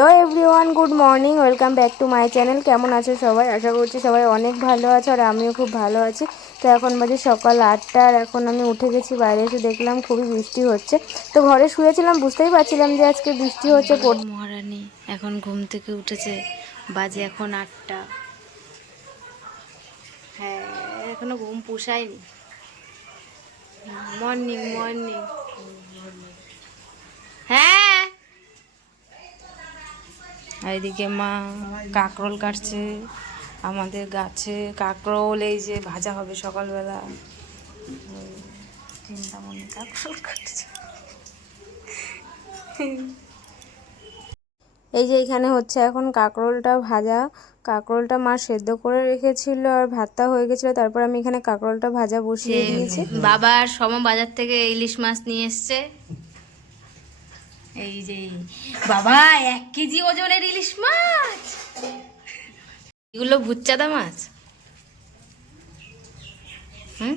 Hello everyone, good morning, welcome back to my channel. কেমন আছো সবাই? আশা করছি সবাই অনেক ভালো আছে আর আমিও খুব ভালো আছি। তো এখন বাজে সকাল আটটা আর এখন আমি উঠে গেছি, বাইরে এসে দেখলাম খুবই বৃষ্টি হচ্ছে। তো ঘরে শুয়েছিলাম, বুঝতেই পারছিলাম যে আজকে বৃষ্টি হচ্ছে মহারানী, এখন ঘুম থেকে উঠেছে, বাজে এখন আটটা। হ্যাঁ এখনও ঘুম পোষায়নি। Morning morning. আর এদিকে মা কাকরোল কাটছে আমাদের গাছে কাকরোল এই যে ভাজা হবে সকালবেলা। চিন্তামণি কাকরোল কাটছে। এই যে এখানে হচ্ছে এখন কাঁকরোলটা ভাজা। কাঁকরোলটা মা সেদ্ধ করে রেখেছিল আর ভাতটা হয়ে গেছিল তারপর আমি এখানে কাঁকরোলটা ভাজা বসিয়ে দিয়েছি। বাবার সম বাজার থেকে ইলিশ মাছ নিয়ে এসছে। এই যে বাবা এক কেজি ওজনের ইলিশ মাছ। এগুলো ভুচ্চাদা মাছ? হুম?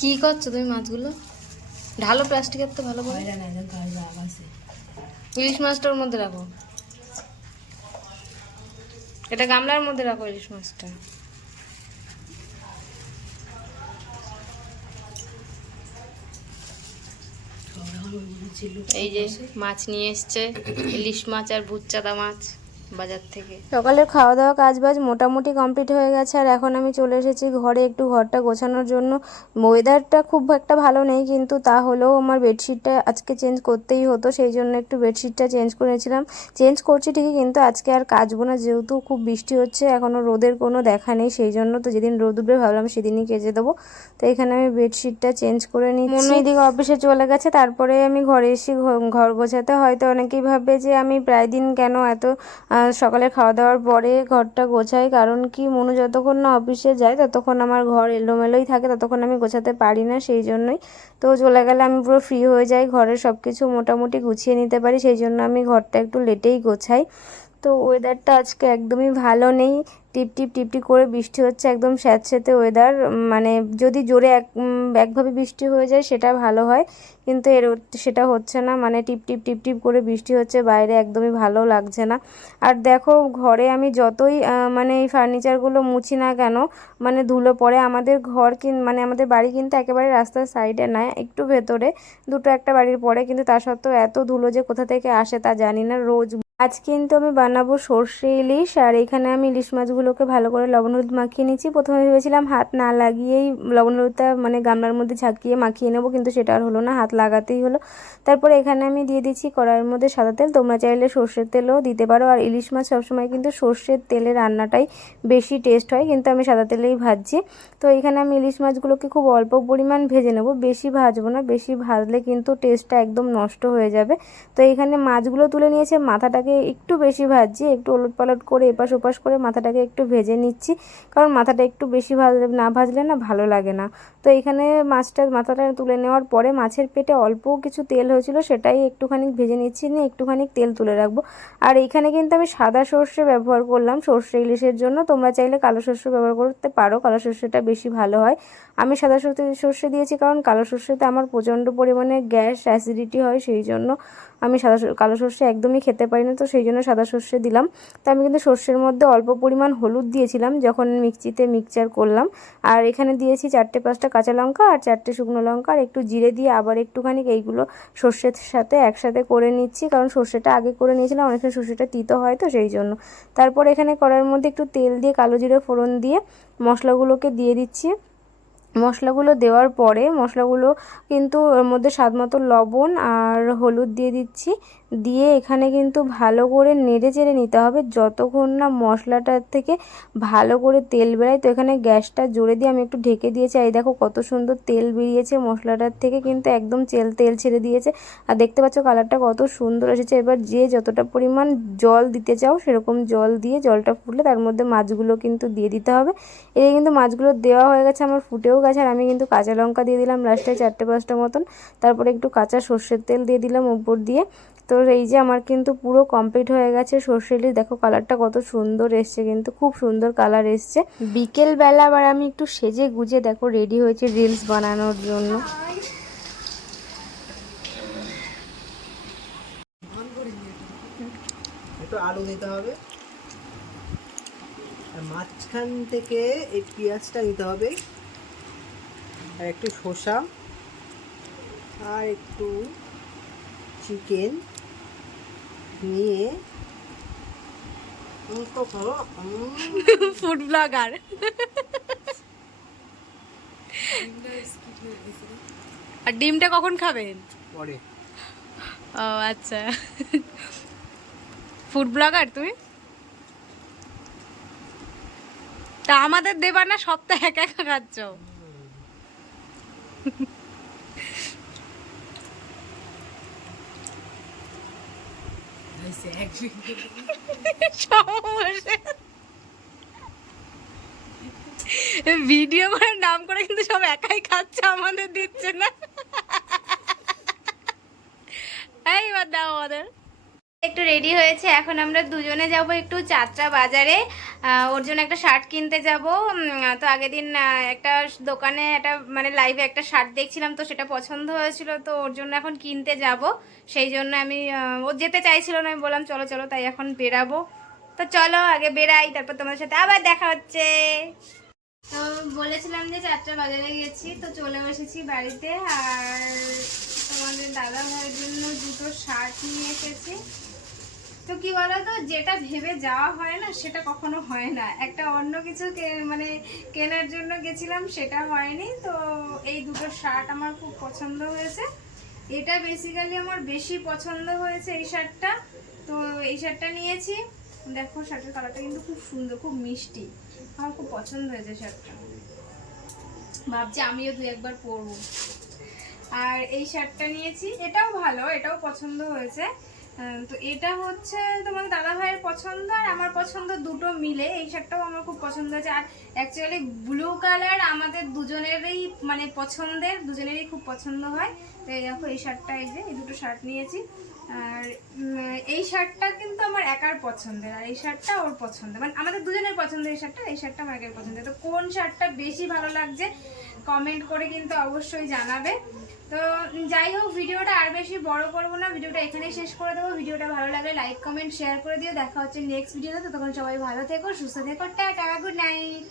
কি করছ তুমি মাছগুলো? ঢালো প্লাস্টিকের তো ভালো করে। ইলিশ মাছটার মধ্যে রাখো। এটা গামলার মধ্যে রাখো ইলিশ মাছটা। এই যে মাছ নিয়ে এসছে ইলিশ মাছ আর ভুচ্চাদা মাছ। বাজার থেকে। সকালের খাওয়া দাওয়া কাজ বাজ মোটামুটি কমপ্লিট হয়ে গেছে আর এখন আমি চলে এসেছি ঘরে একটু ঘরটা গোছানোর জন্য। ওয়েদারটা খুব একটা ভালো নেই কিন্তু তা হলেও আমার বেডশিটটা আজকে চেঞ্জ করতেই হতো সেই জন্য একটু বেডশিটটা চেঞ্জ করেছিলাম। চেঞ্জ করছি ঠিকই কিন্তু আজকে আর কাচবো না যেহেতু খুব বৃষ্টি হচ্ছে এখনও রোদের কোনো দেখা নেই সেই জন্য তো যেদিন রোদ উঠবে ভাবলাম সেদিনই কেচে দেবো। তো এখানে আমি বেডশিটটা চেঞ্জ করে নিই মনে এদিকে অফিসে চলে গেছে তারপরে আমি ঘরে এসে ঘর গোছাতে হয়তো অনেকেই ভাববে যে আমি প্রায় দিন কেন এত সকালে খাওয়া দাওয়ার পরে ঘরটা গোছাই, কারণ কি, মনু যতক্ষণ না অফিসে যায়, ততক্ষণ আমার ঘর এলোমেলোই থাকে, ততক্ষণ আমি গোছাতে পারি না সেই জন্যই। তো চলে গেলে আমি পুরো ফ্রি হয়ে যাই, ঘরের সব কিছু মোটামুটি গুছিয়ে নিতে পারি, সেই জন্য আমি ঘরটা একটু লেটেই গোছাই। তো ওয়েদারটা আজকে একদমই ভালো নেই। টিপ টিপ টিপ টিপ করে বৃষ্টি হচ্ছে, একদম স্যাঁতস্যাঁতে ওয়েদার মানে যদি জোরে এক একভাবে বৃষ্টি হয়ে যায় সেটা ভালো হয়, কিন্তু এর সেটা হচ্ছে না মানে টিপ টিপ টিপ টিপ করে বৃষ্টি হচ্ছে, বাইরে একদমই ভালো লাগছে না। আর দেখো, ঘরে আমি যতই মানে এই ফার্নিচারগুলো মুছি না কেন মানে ধুলো পড়ে, আমাদের ঘর কিন মানে আমাদের বাড়ি কিন্তু একেবারে রাস্তার সাইডে নয় একটু ভেতরে, দুটো একটা বাড়ির পরে, কিন্তু তা সত্ত্বেও এত ধুলো যে কোথা থেকে আসে তা জানি না, রোজ আজ কিন্তু আমি বানাবো সর্ষে ইলিশ, আর এখানে আমি ইলিশ মাছগুলোকে ভালো করে লবণ হলুদ মাখিয়ে নিচ্ছি প্রথমে ভেবেছিলাম হাত না লাগিয়েই লবণ হলুদটা মানে গামলার মধ্যে ঝাঁকিয়ে মাখিয়ে নেব, কিন্তু সেটা আর হলো না, হাত লাগাতেই হলো। তারপরে এখানে আমি দিয়ে দিচ্ছি কড়াইয়ের মধ্যে সাদা তেল। তোমরা চাইলে সর্ষের তেলও দিতে পারো, আর ইলিশ মাছ সবসময় কিন্তু সর্ষের তেলে রান্নাটাই বেশি টেস্ট হয়, কিন্তু আমি সাদা তেলেই ভাজছি। তো এখানে আমি ইলিশ মাছগুলোকে খুব অল্প পরিমাণ ভেজে নেব, বেশি ভাজবো না, বেশি ভাজলে কিন্তু টেস্টটা একদম নষ্ট হয়ে যাবে। তো এখানে মাছগুলো তুলে নিয়েছে, মাথাটাকে একটু বেশি ভাজছি, একটু ওলট পালট করে এপাশ ওপাশ করে মাথাটাকে একটু ভেজে নিচ্ছি। কারণ মাথাটা একটু বেশি ভাজলে না ভাজলে না ভালো লাগে না। তো এখানে মাছটা, মাথাটা তুলে নেওয়ার পরে মাছের পেটে অল্প কিছু তেল হয়েছিল সেটাই একটুখানি ভেজে নিচ্ছি, নিয়ে একটুখানি তেল তুলে রাখব। আর এখানে কিন্তু আমি সাদা সর্ষে ব্যবহার করলাম, সর্ষে ইলিশের জন্য। তোমরা চাইলে কালো সর্ষে ব্যবহার করতে পারো, কালো সর্ষেটা বেশি ভালো হয়। আমি সাদা সর্ষে সর্ষে দিয়েছি কারণ কালো সর্ষেতে আমার প্রচণ্ড পরিমাণে গ্যাস, অ্যাসিডিটি হয় সেই জন্য আমি সাদা কালো সর্ষে একদমই খেতে পারি না। তো সেই জন্য সাদা সর্ষে দিলাম। তো আমি কিন্তু সর্ষের মধ্যে অল্প পরিমাণ হলুদ দিয়েছিলাম যখন মিক্সিতে মিক্সচার করলাম। আর এখানে দিয়েছি চারটে পাঁচটা কাঁচা লঙ্কা আর চারটে শুকনো লঙ্কা আর একটু জিরে দিয়ে আবার একটুখানি এইগুলো সর্ষের সাথে একসাথে করে নিচ্ছি। কারণ সর্ষেটা আগে করে নিয়েছিলাম, অনেকটা সর্ষেটা তিতো হয় তো সেই জন্য। তারপর এখানে করার মধ্যে একটু তেল দিয়ে কালো জিরে ফোড়ন দিয়ে মশলাগুলোকে দিয়ে দিচ্ছি। মশলাগুলো দেওয়ার পরে মশলাগুলো কিন্তু ওর মধ্যে স্বাদ মতো লবণ আর হলুদ দিয়ে দিচ্ছি। দিয়ে এখানে কিন্তু ভালো করে নেড়ে চেড়ে নিতে হবে। যতক্ষণ না মশলাটার থেকে ভালো করে তেল বেরোয়, তো এখানে গ্যাসটা জোরে দিয়ে আমি একটু ঢেকে দিয়েছি। এই দেখো কত সুন্দর তেল বেরিয়েছে মশলাটার থেকে, কিন্তু একদম তেল তেল ছেড়ে দিয়েছে। আর দেখতে পাচ্ছ কালারটা কত সুন্দর এসেছে। এবার যে যতটা পরিমাণ জল দিতে চাও, সেরকম জল দিয়ে জলটা ফুটলে তার মধ্যে মাছগুলো কিন্তু দিয়ে দিতে হবে। এই কিন্তু মাছগুলো দেওয়া হয়ে গেছে, আমার ফুটেও গাছের আমি কিন্তু কাঁচা লঙ্কা দিয়ে দিলাম লাস্টে চারটে পাঁচটা মতন। তারপরে একটু কাঁচা সর্ষের তেল দিয়ে দিলাম উপর দিয়ে। তো এই যে আমার কিন্তু পুরো কমপ্লিট হয়ে গেছে সর্ষেলি দেখো কালারটা কত সুন্দর এসছে কিন্তু, খুব সুন্দর কালার এসছে। বিকেলবেলা আবার আমি একটু সেজে গুজে দেখো রেডি হয়েছে রিলস বানানোর জন্য। আলু নিতে হবে। মাঝখান থেকে এই পেঁয়াজটা নিতে হবে। আর একটু শসা আর একটু চিকেন নিয়ে ফুড ব্লগার। আর ডিমটা কখন খাবেন পরে। ও আচ্ছা। ফুড ব্লগার তুমি? তা আমাদের দেবা না সপ্তাহে একা একা খাচ্ছ। ভিডিও করে নাম করে কিন্তু সব একাই খাচ্ছে, আমাদের দিচ্ছে না। এই বাদ দাও আমাদের। একটু রেডি হয়েছে, এখন আমরা দুজনে যাব একটু চাত্রা বাজারে। ওর জন্য একটা শার্ট কিনতে যাব। তো আগের দিন একটা দোকানে একটা মানে লাইভে একটা শার্ট দেখছিলাম, তো সেটা পছন্দ হয়েছিল, তো ওর জন্য এখন কিনতে যাব। সেই জন্য আমি ও যেতে চাইছিল না, আমি বললাম, চলো চলো। তাই এখন বেরাবো। তো চলো, আগে বেরাই, তারপর তোমাদের সাথে আবার দেখা হচ্ছে। তো বলেছিলাম যে চারটা বাজারে গেছি, তো চলে এসেছি বাড়িতে আর তোমাদের দাদা ভাইয়ের জন্য দুটো শার্ট নিয়ে এসেছি। তো কি বলতো, যেটা ভেবে যাওয়া হয় না, সেটা কখনো হয় না। একটা অন্য কিছু মানে কেনার জন্য গেছিলাম, সেটা হয়নি। তো এই দুটো শার্ট আমার খুব পছন্দ হয়েছে। এটা বেসিক্যালি আমার বেশি পছন্দ হয়েছে এই শার্টটা। তো এই শার্টটা নিয়েছি। দেখো, শার্টের কালারটা কিন্তু খুব সুন্দর, খুব মিষ্টি। আমার খুব পছন্দ হয়েছে শার্টটা। ভাবছি আমিও দু একবার পরবো। আর এই শার্টটা নিয়েছি, এটাও ভালো, এটাও পছন্দ হয়েছে। তো এটা হচ্ছে তোমার দাদা ভাইয়ের পছন্দ আর আমার পছন্দ দুটো মিলে। এই শার্টটাও আমার খুব পছন্দ হয়েছে। আর অ্যাকচুয়ালি ব্লু কালার আমাদের দুজনেরই মানে পছন্দের, দুজনেরই খুব পছন্দ হয়। তো এই দেখো, এই শার্টটা এই যে, এই দুটো শার্ট নিয়েছি। আর এই শার্টটা কিন্তু আমার একার পছন্দের, আর এই শার্টটা ওর পছন্দের। মানে আমাদের দুজনের পছন্দের এই শার্টটা এই শার্টটা আমার একার পছন্দের। তো কোন শার্টটা বেশি ভালো লাগছে কমেন্ট করে কিন্তু অবশ্যই জানাবে। তো যাই হোক, ভিডিওটা আর বেশি বড় করব না, ভিডিওটা এখানেই শেষ করে দেবো। ভিডিওটা ভালো লাগলে লাইক কমেন্ট শেয়ার করে দিও। দেখা হচ্ছে নেক্সট ভিডিওতে তো। তখন সবাই ভালো থেকো, সুস্থ থেকো, টাটা গুড নাইট